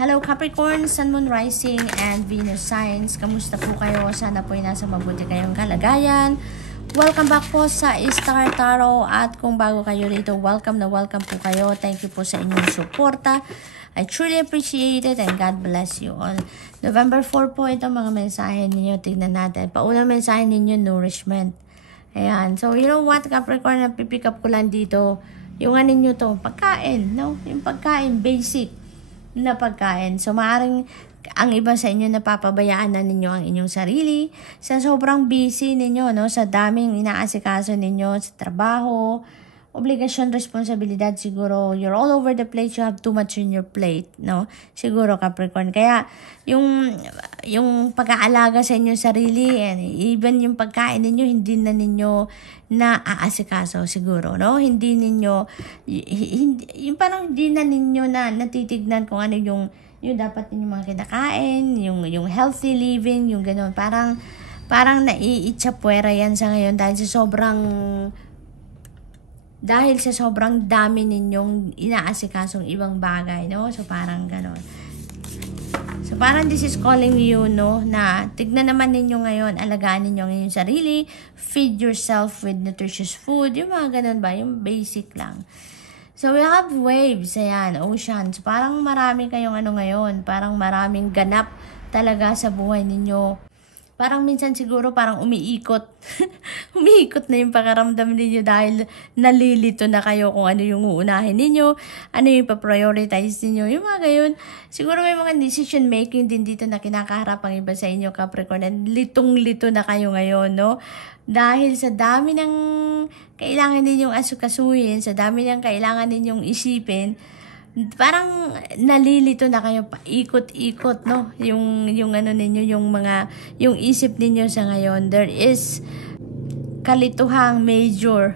Hello Capricorn, Sun, Moon, Rising, and Venus signs. Kamusta po kayo? Sana po ay nasa mabuti kayong kalagayan. Welcome back po sa Star Tarot. At kung bago kayo rito, welcome po kayo. Thank you po sa inyong suporta. I truly appreciate it and God bless you all. November 4 po ito mga mensahe ninyo. Tignan natin. Paunang mensahe ninyo, nourishment. Ayan. So, you know what, Capricorn, napipick up ko lang dito. Yung ano nyo to, pagkain, no? Yung pagkain, basic na pagkain. So, maaaring ang iba sa inyo napapabayaan na ninyo ang inyong sarili sa sobrang busy ninyo, no? Sa daming inaasikaso ninyo sa trabaho, obligasyon, responsibilidad siguro. You're all over the place. You have too much in your plate, no? Siguro, Capricorn. Kaya, yung pag-aalaga sa inyong sarili, and even yung pagkain ninyo, hindi na ninyo naaasikaso siguro, no? Hindi ninyo, yung parang hindi na ninyo na natitignan kung ano yung dapat ninyo mga kinakain, yung healthy living, yung gano'n. Parang naiitsapwera yan sa ngayon dahil sa sobrang dami ninyong inaasikasong ibang bagay, no? So, parang gano'n. So, parang this is calling you, no? Na tignan naman ninyo ngayon, alagaan ninyo ang inyong sarili, feed yourself with nutritious food, yung mga gano'n ba? Yung basic lang. So, we have waves, ayan, oceans. Parang marami kayong ano ngayon, parang maraming ganap talaga sa buhay ninyo. Parang minsan siguro parang umiikot. Umiikot na yung pakaramdam ninyo dahil nalilito na kayo kung ano yung uunahin ninyo, ano yung ipaprioritize ninyo, yung mga gayon. Siguro may mga decision making din dito na kinakaharap ang iba sa inyo, Capricorn. Litong-lito na kayo ngayon, no? Dahil sa dami ng kailangan ninyong asukasuhin, sa dami ng kailangan ninyong isipin, parang nalilito na kayo, paikot-ikot, no? Yung ano ninyo, yung isip ninyo sa ngayon. There is kalituhang major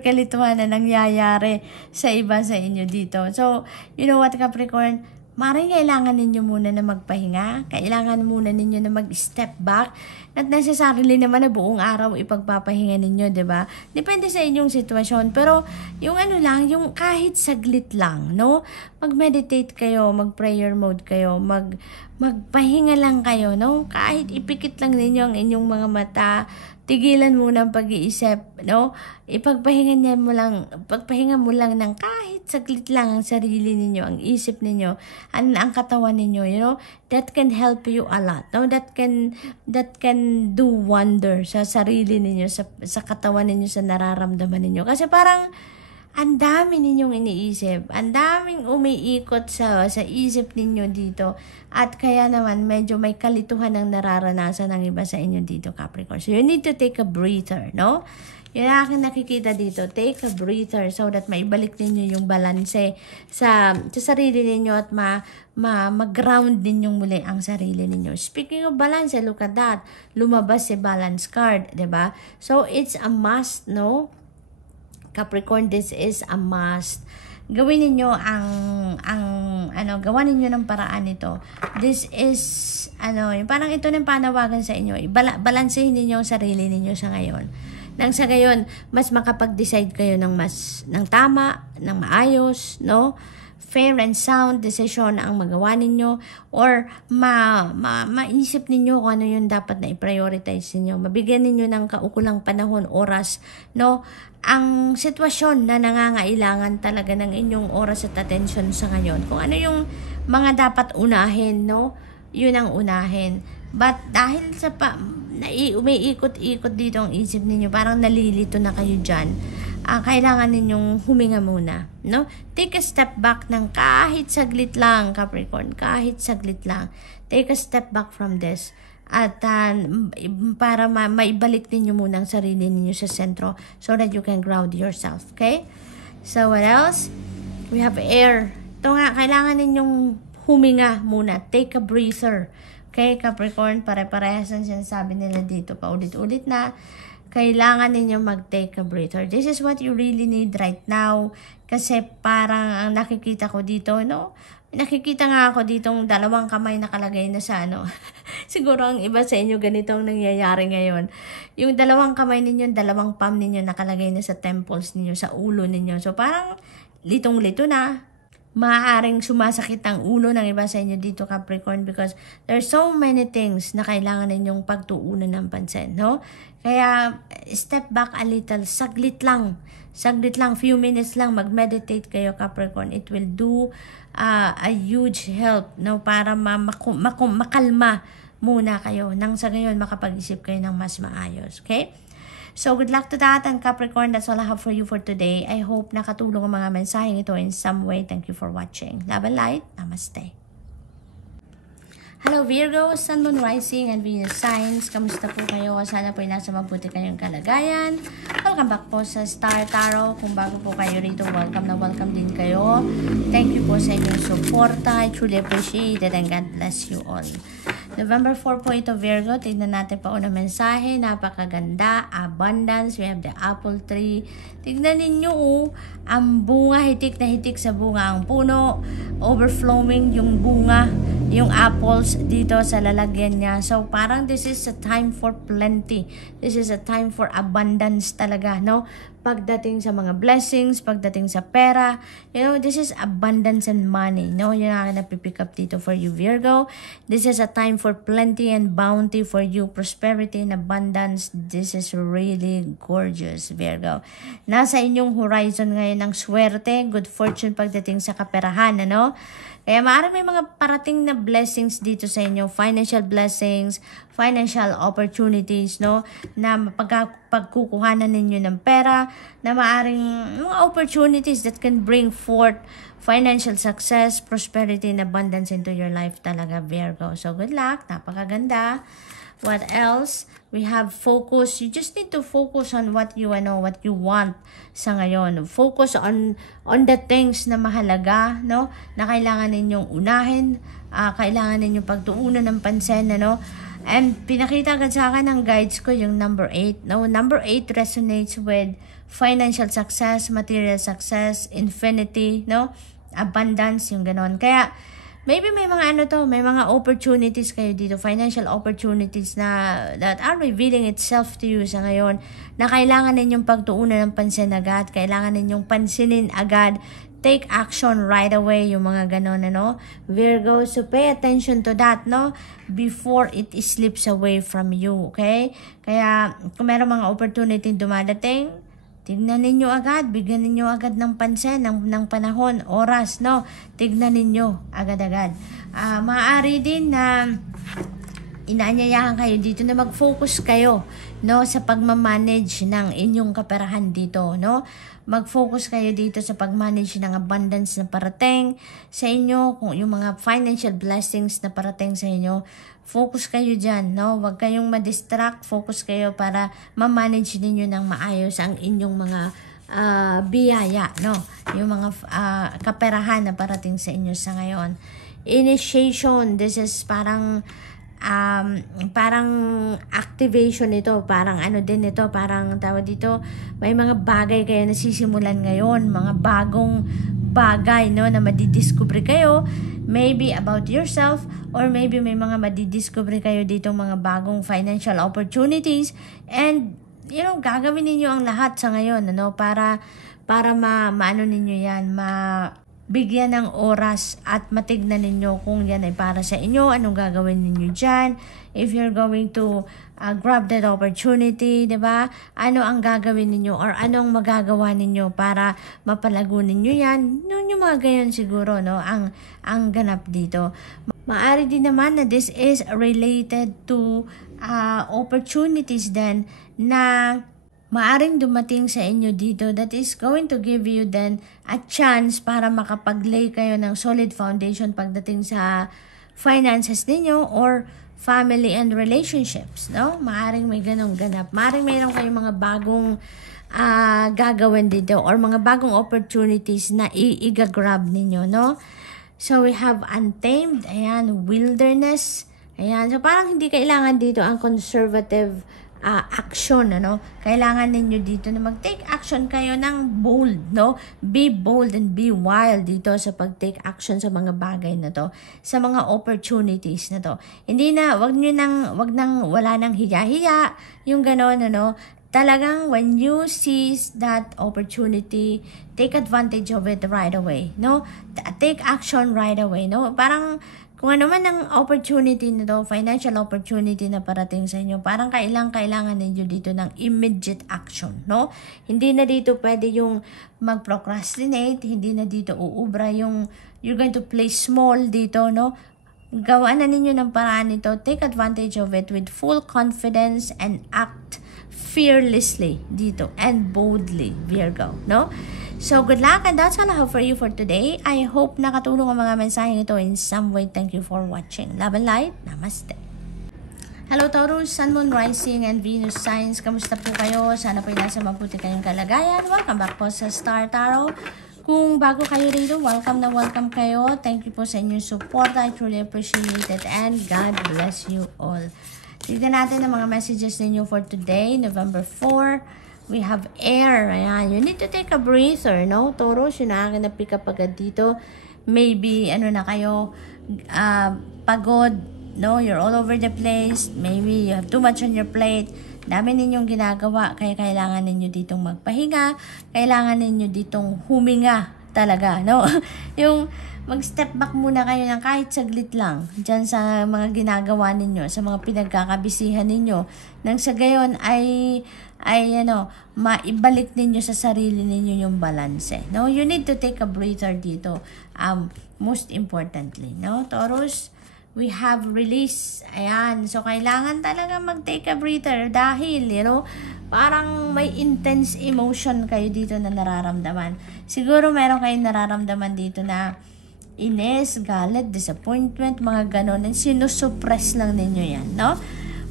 kalituhan na nangyayari sa iba sa inyo dito. So, you know what, Capricorn? Maring kailangan ninyo muna na magpahinga. Kailangan muna ninyo na mag-step back. Not necessarily naman na buong araw ipagpapahinga ninyo, di ba? Depende sa inyong sitwasyon. Pero, yung ano lang, yung kahit saglit lang, no? Mag-meditate kayo, mag-prayer mode kayo, magpahinga lang kayo, no? Kahit ipikit lang ninyo ang inyong mga mata, tigilan muna ang pag-iisip, no? Pagpahinga mo lang ng kahit saglit lang ang sarili ninyo, ang isip ninyo, ang katawan ninyo, you know? That can help you a lot, no? That can do wonder sa sarili ninyo, sa katawan ninyo, sa nararamdaman ninyo. Kasi parang ang dami ninyong iniisip, ang daming umiikot sa isip ninyo dito, at kaya naman medyo may kalituhan ng nararanasan ng iba sa inyo dito, Capricorn. So you need to take a breather, no? Yun ang aking nakikita dito, take a breather so that maibalik ninyo yung balanse sa sarili ninyo at mag-ground ninyong muli ang sarili ninyo. Speaking of balance, look at that. Lumabas si balance card, 'di ba? So it's a must, no? Capricorn, this is a must. Gawin ninyo gawa ninyo ng paraan nito. This is, yung parang ito ng panawagan sa inyo. Balansehin ninyo ang sarili ninyo sa ngayon. Nang sa ngayon, mas makapag-decide kayo ng tama, ng maayos, no? Fair and sound decision ang magawa ninyo, or maisip ninyo kung ano yung dapat na i-prioritize ninyo. Mabigyan ninyo ng kaukulang panahon, oras, no? Ang sitwasyon na nangangailangan talaga ng inyong oras at attention sa ngayon. Kung ano yung mga dapat unahin, no? Yun ang unahin. But dahil sa umiikot-ikot dito ang isip ninyo, parang nalilito na kayo dyan, kailangan ninyong huminga muna, no? Take a step back ng kahit saglit lang, Capricorn, kahit saglit lang. Take a step back from this. At para maibalik ninyo muna ang sarili ninyo sa sentro so that you can ground yourself, okay? So, what else? We have air. Ito nga, kailangan ninyong huminga muna. Take a breather. Okay, Capricorn, pare-parehas ang sinasabi nila dito. Paulit-ulit na. Kailangan ninyo mag-take a breather. This is what you really need right now. Kasi parang ang nakikita ko dito, no? Nakikita nga ako ditong 2 kamay nakalagay na sa Siguro ang iba sa inyo ganito ang nangyayari ngayon. Yung 2 kamay ninyo, 2 palm ninyo nakalagay na sa temples ninyo, sa ulo ninyo. So parang litong-lito na. maaaring sumasakit ang ulo ng iba sa inyo dito, Capricorn, because there's so many things na kailangan ninyong pagtuunan ng pansin, no? Kaya, step back a little, saglit lang, few minutes lang, mag-meditate kayo, Capricorn. It will do a huge help, no? Para makalma muna kayo, nang sa gayon makapag-isip kayo ng mas maayos, okay? So, good luck to that, and Capricorn, that's all I have for you for today. I hope nakatulong ang mga mensaheng ito in some way. Thank you for watching. Love and light. Namaste. Hello Virgo, Sun, Moon, Rising, and Venus signs. Kamusta po kayo? Sana po ay nasa mabuti kayong kalagayan. Welcome back po sa Star Tarot. Kung bago po kayo rito, welcome na welcome din kayo. Thank you po sa inyong suporta. I truly appreciate it, and God bless you all. November 4 po ito, Virgo. Tignan natin pa unang mensahe. Napakaganda. Abundance. We have the apple tree. Tignan ninyo, ang bunga. Hitik na hitik sa bunga ang puno. Overflowing yung bunga, yung apples dito sa lalagyan niya. So, parang this is a time for plenty. This is a time for abundance talaga, no? Pagdating sa mga blessings, pagdating sa pera, you know, this is abundance and money, no? Yun ang napipick up dito for you, Virgo. This is a time for plenty and bounty for you, prosperity and abundance. This is really gorgeous, Virgo. Nasa inyong horizon ngayon ang swerte, good fortune pagdating sa kaperahan, ano? Kaya maaaring may mga parating na blessings dito sa inyo, financial blessings, financial opportunities, no? Na pagkukuhanan ninyo ng pera, na maaaring mga opportunities that can bring forth financial success, prosperity, and abundance into your life talaga, Virgo. So, good luck. Napakaganda. What else? We have focus. You just need to focus on what you know, what you want sa ngayon. Focus on the things na mahalaga, no? Na kailangan ninyong unahin, kailangan ninyong pagtuunan ng pansin, ano? And pinakita agad sa akin ng guides ko yung number 8. No? Number 8 resonates with financial success, material success, infinity, no? Abundance, yung ganon. Kaya, maybe may mga may mga opportunities kayo dito, financial opportunities na that are revealing itself to you sa ngayon, na kailangan ninyong pagtuunan ng pansin agad, kailangan ninyong pansinin agad, take action right away, yung mga ganon, ano, Virgo. So, pay attention to that, no, before it slips away from you, okay? Kaya, kung meron mga opportunity dumadating, tignan ninyo agad, bigyan ninyo agad ng pansin, ng panahon, oras, no? Tignan ninyo agad-agad. Maaari din na inaanyayahan kayo dito na mag-focus kayo, no, sa pagmamanage ng inyong kaperahan dito, no? Mag-focus kayo dito sa pag-manage ng abundance na parating sa inyo, kung yung mga financial blessings na parating sa inyo. Focus kayo dyan, no? Huwag kayong ma-distract. Focus kayo para ma-manage ninyo ng maayos ang inyong mga biyaya, no? Yung mga kaperahan na parating sa inyo sa ngayon. Initiation, this is parang activation ito, parang din ito, parang tawag dito, may mga bagay kayo nasisimulan ngayon, mga bagong bagay, no, na madidiscover kayo, maybe about yourself, or maybe may mga madidiscover kayo dito, mga bagong financial opportunities, and you know, gagawin ninyo ang lahat sa ngayon, ano, para maano ninyo yan, bigyan ng oras at matignan ninyo kung yan ay para sa inyo, anong gagawin ninyo dyan, if you're going to grab that opportunity, diba? Ano ang gagawin ninyo or anong magagawa ninyo para mapalago ninyo yan, yung mga ganyan siguro, no, ang ganap dito. Maari din naman na this is related to opportunities then na maaring dumating sa inyo dito that is going to give you then a chance para makapag-lay kayo ng solid foundation pagdating sa finances ninyo or family and relationships, no? Maaring may ganong ganap. Maaring mayroon kayong mga bagong gagawin dito or mga bagong opportunities na i-grab ninyo, no? So, we have untamed, ayan, wilderness, ayan. So, parang hindi kailangan dito ang conservative action, ano? Kailangan ninyo dito na mag-take action kayo ng bold, no? Be bold and be wild dito sa pag-take action sa mga bagay na to, sa mga opportunities na to. Hindi na, wag nang wala nang hiya-hiya, yung gano'n, ano? talagang when you seize that opportunity, take advantage of it right away, no? Take action right away, no? Parang kung ano man ang opportunity na to, financial opportunity na parating sa inyo, parang kailangan ninyo dito ng immediate action, no? Hindi na dito pwede yung mag-procrastinate, hindi na dito uubra yung you're going to play small dito, no? Gawaan na ninyo ng paraan nito, take advantage of it with full confidence and act fearlessly dito and boldly, Virgo, no? So, good luck, and that's all I have for you for today. I hope nakatulong ang mga mensaheng ito in some way. Thank you for watching. Love and light. Namaste. Hello Taurus, Sun, Moon, Rising, and Venus signs. Kamusta po kayo? Sana po nasa mabuti kayong kalagayan. Welcome back po sa Star Tarot. Kung bago kayo rito, welcome na welcome kayo. Thank you po sa inyong support. I truly appreciate it, and God bless you all. Tignan natin ang mga messages ninyo for today, November 4. We have air. Ayan. You need to take a breather, no? Taurus, yun na akin na pick up agad dito. Maybe, ano na kayo, pagod, no? You're all over the place. Maybe you have too much on your plate. Dami ninyong ginagawa, kaya kailangan ninyo ditong magpahinga. Kailangan ninyo ditong huminga talaga, no? Yung mag-step back muna kayo ng kahit saglit lang dyan sa mga ginagawa ninyo, sa mga pinagkakabisihan ninyo. Nang sa gayon ay maibalik ninyo sa sarili ninyo yung balanse, no? You need to take a breather dito. Most importantly, no? Taurus, we have release. Ayan. So, kailangan talaga mag-take a breather dahil, parang may intense emotion kayo dito na nararamdaman. Siguro meron kayong nararamdaman dito na inis, galit, disappointment, mga ganon. And sinusuppress lang ninyo yan, no?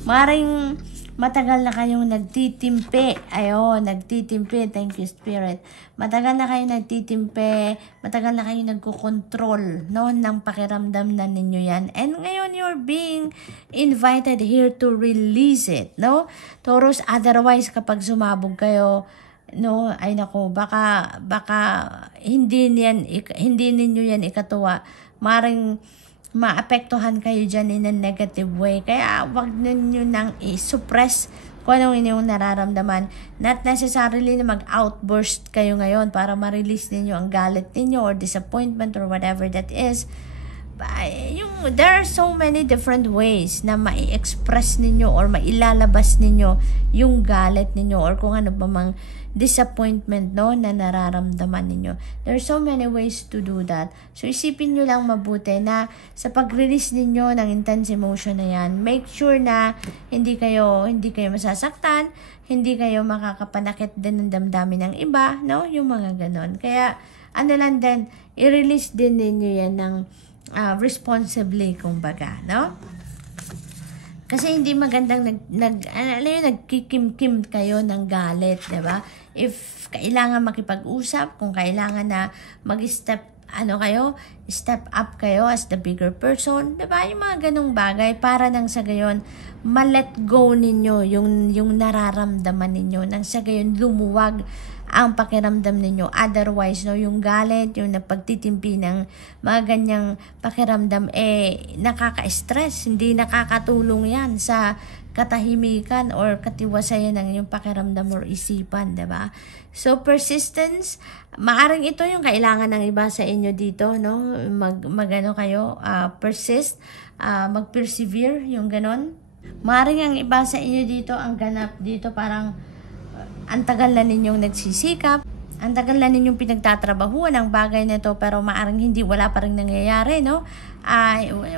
Maring matagal na kayong nagtitimpe. Ayun, nagtitimpe. Thank you, Spirit. Matagal na kayong nagtitimpe. Matagal na kayong nagkukontrol, no, ng pakiramdam na ninyo yan. And ngayon, you're being invited here to release it, no? Taurus, otherwise, kapag sumabog kayo, no, ay nako, baka hindi ninyo yan ikatuwa. Maring maapektuhan kayo dyan in a negative way. Kaya wag ninyo nang i-suppress kung anong inyong nararamdaman. Not necessarily na mag-outburst kayo ngayon para ma-release ninyo ang galit ninyo or disappointment or whatever that is. There are so many different ways na mai-express ninyo or mailalabas ninyo yung galit ninyo or kung ano pa mang disappointment, no, na nararamdaman ninyo. There are so many ways to do that. So, isipin nyo lang mabuti na sa pag-release ninyo ng intense emotion na yan, make sure na hindi kayo masasaktan, hindi kayo makakapanakit din ng damdamin ng iba, no, yung mga ganon. Kaya, lang din, i-release din ninyo yan ng responsibly, kumbaga, no? Kasi hindi magandang nagkikim-kim kayo ng galit, 'di ba? If kailangan makipag-usap, kung kailangan na mag-step up kayo as the bigger person, 'di ba? Yung mga ganung bagay para nang sa gayon ma-let go ninyo yung nararamdaman ninyo, nang sa gayon lumuwag ang pakiramdam ninyo. Otherwise, no, yung galit, yung napagtitimpi ng mga ganyang pakiramdam, nakaka-stress. Hindi nakakatulong yan sa katahimikan or katiwasayan ng yung pakiramdam or isipan, diba? So, persistence, maaring ito yung kailangan ng iba sa inyo dito, no? Persist, mag-persevere, yung ganon. Maaring ang iba sa inyo dito, ang ganap dito parang ang tagal na ninyong nagsisikap, ang tagal na ninyong pinagtatrabahuan ang bagay na ito, pero maaring wala pa rin nangyayari, no?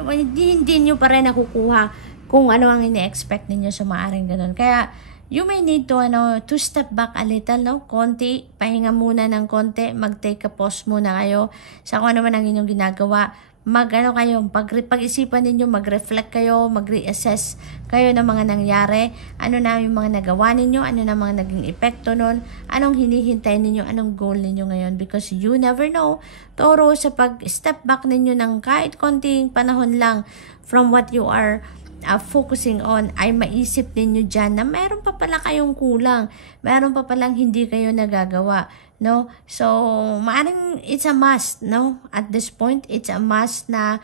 Hindi nyo pa rin nakukuha kung ano ang ine-expect ninyo, so maaring ganun. Kaya, you may need to step back a little, no? Konti, pahinga muna ng konti, mag-take a pause muna kayo sa kung ano man ang inyong ginagawa. Pag-isipan ninyo, mag-reflect kayo, mag-reassess kayo ng mga nangyari, ano na yung mga nagawa ninyo, ano na mga naging epekto nun, anong hinihintay ninyo, anong goal ninyo ngayon, because you never know, Toro, sa pag-step back ninyo ng kahit konting panahon lang from what you are focusing on, ay maisip ninyo dyan na meron pa pala kayong kulang, meron pa palang hindi kayo nagagawa, no? So, maaring it's a must, no? At this point, it's a must na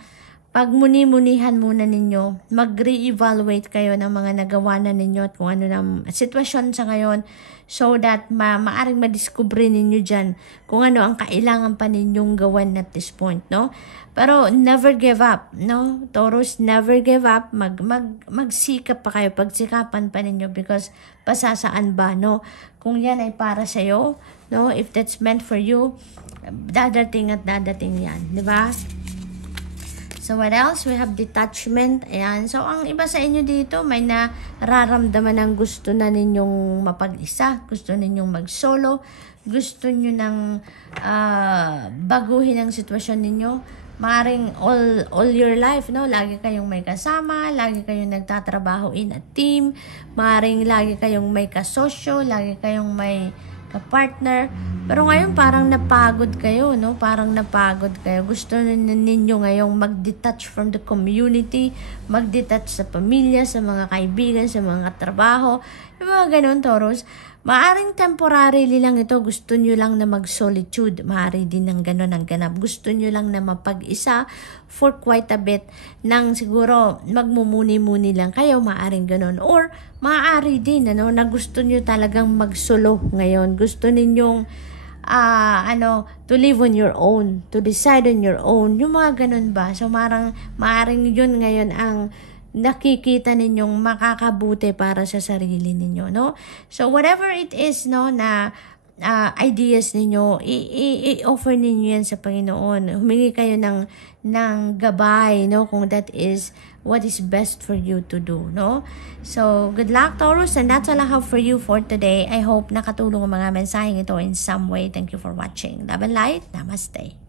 pagmuni-munihan muna ninyo, mag-re-evaluate kayo ng mga nagawa na ninyo at kung ano na sitwasyon sa ngayon so that maaring madiskubre ninyo dyan kung ano ang kailangan pa ninyong gawan at this point, no? Pero never give up, no? Taurus, never give up. Magsikap pa kayo, pagsikapan pa ninyo because pasasaan ba, no? Kung yan ay para sa'yo, no? If that's meant for you, dadating at dadating yan, di ba? So, what else? We have detachment. Ayan. So, ang iba sa inyo dito, may nararamdaman ng gusto na ninyong mapag-isa. Gusto ninyong mag-solo. Gusto nyo ng baguhin ang sitwasyon ninyo. Maring all your life, no? Lagi kayong may kasama. Lagi kayong nagtatrabaho in a team. Maring lagi kayong may kasosyo. Lagi kayong may ka-partner. Pero ngayon parang napagod kayo, no? Parang napagod kayo. Gusto ninyo ngayong mag-detach from the community, mag-detach sa pamilya, sa mga kaibigan, sa mga trabaho. Yung mga ganun, Taurus. Maaring temporary lang ito. Gusto nyo lang na mag-solitude. Maaari din ng ganun ang ganap. Gusto nyo lang na mapag-isa for quite a bit. Nang siguro magmumuni-muni lang kayo. Maaring ganun. Or maaari din na gusto nyo talagang mag-solo ngayon. Gusto ninyong to live on your own. To decide on your own. Yung mga ganun ba? So maaring yun ngayon ang nakikita ninyong makakabuti para sa sarili ninyo, no? So, whatever it is, no, na ideas ninyo, i-offer ninyo yan sa Panginoon. Humingi kayo ng gabay, no, kung that is what is best for you to do, no? So, good luck, Taurus, and that's all I have for you for today. I hope nakatulong ang mga mensaheng ito in some way. Thank you for watching. Love and light. Namaste.